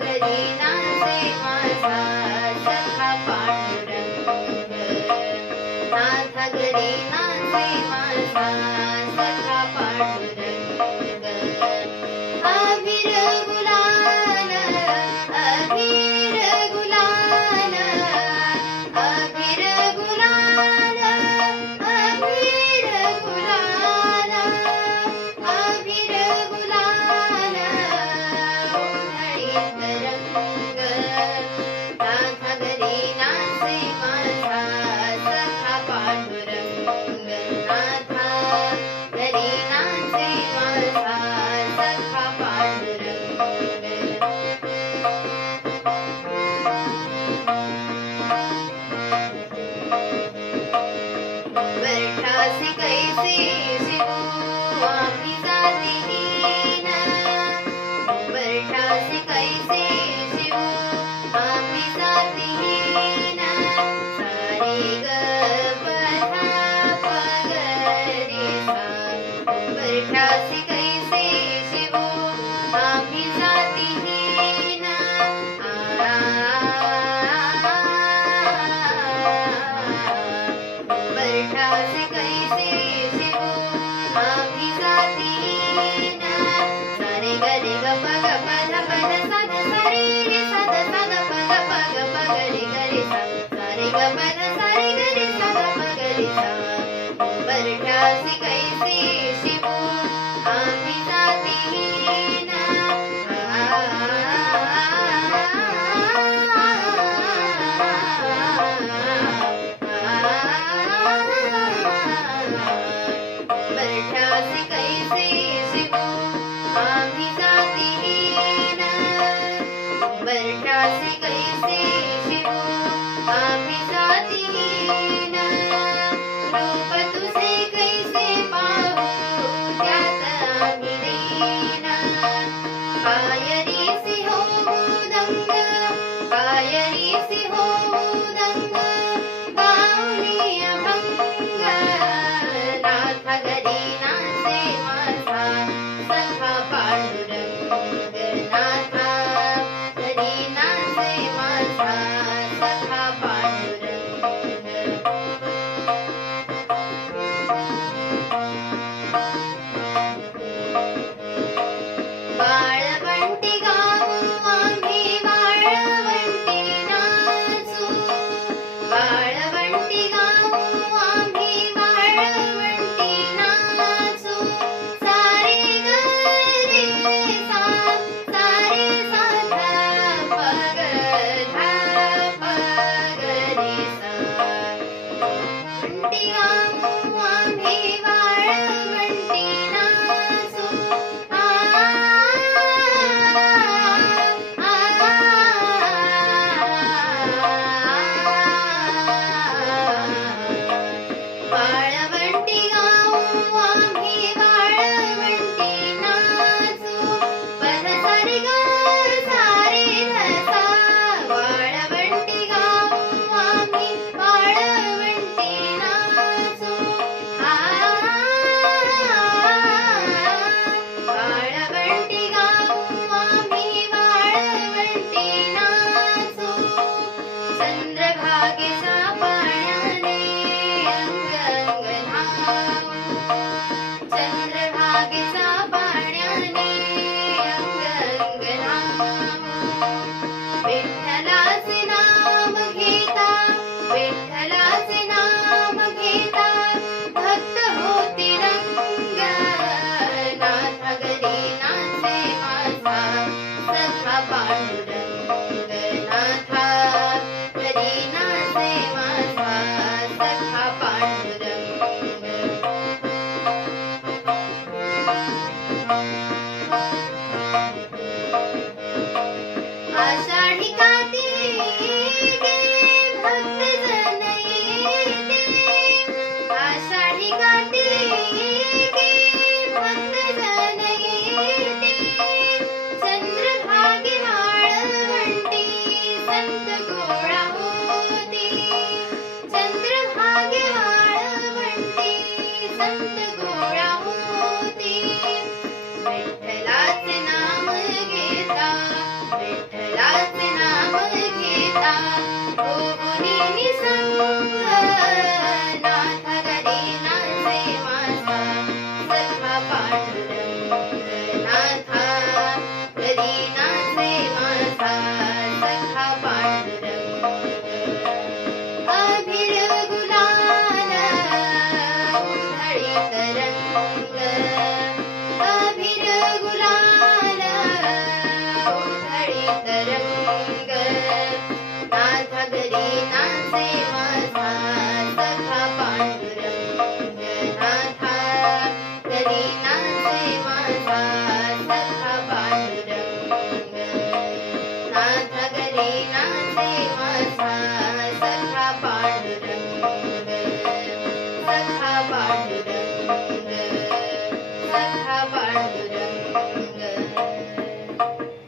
घरी नाचे crazy. I think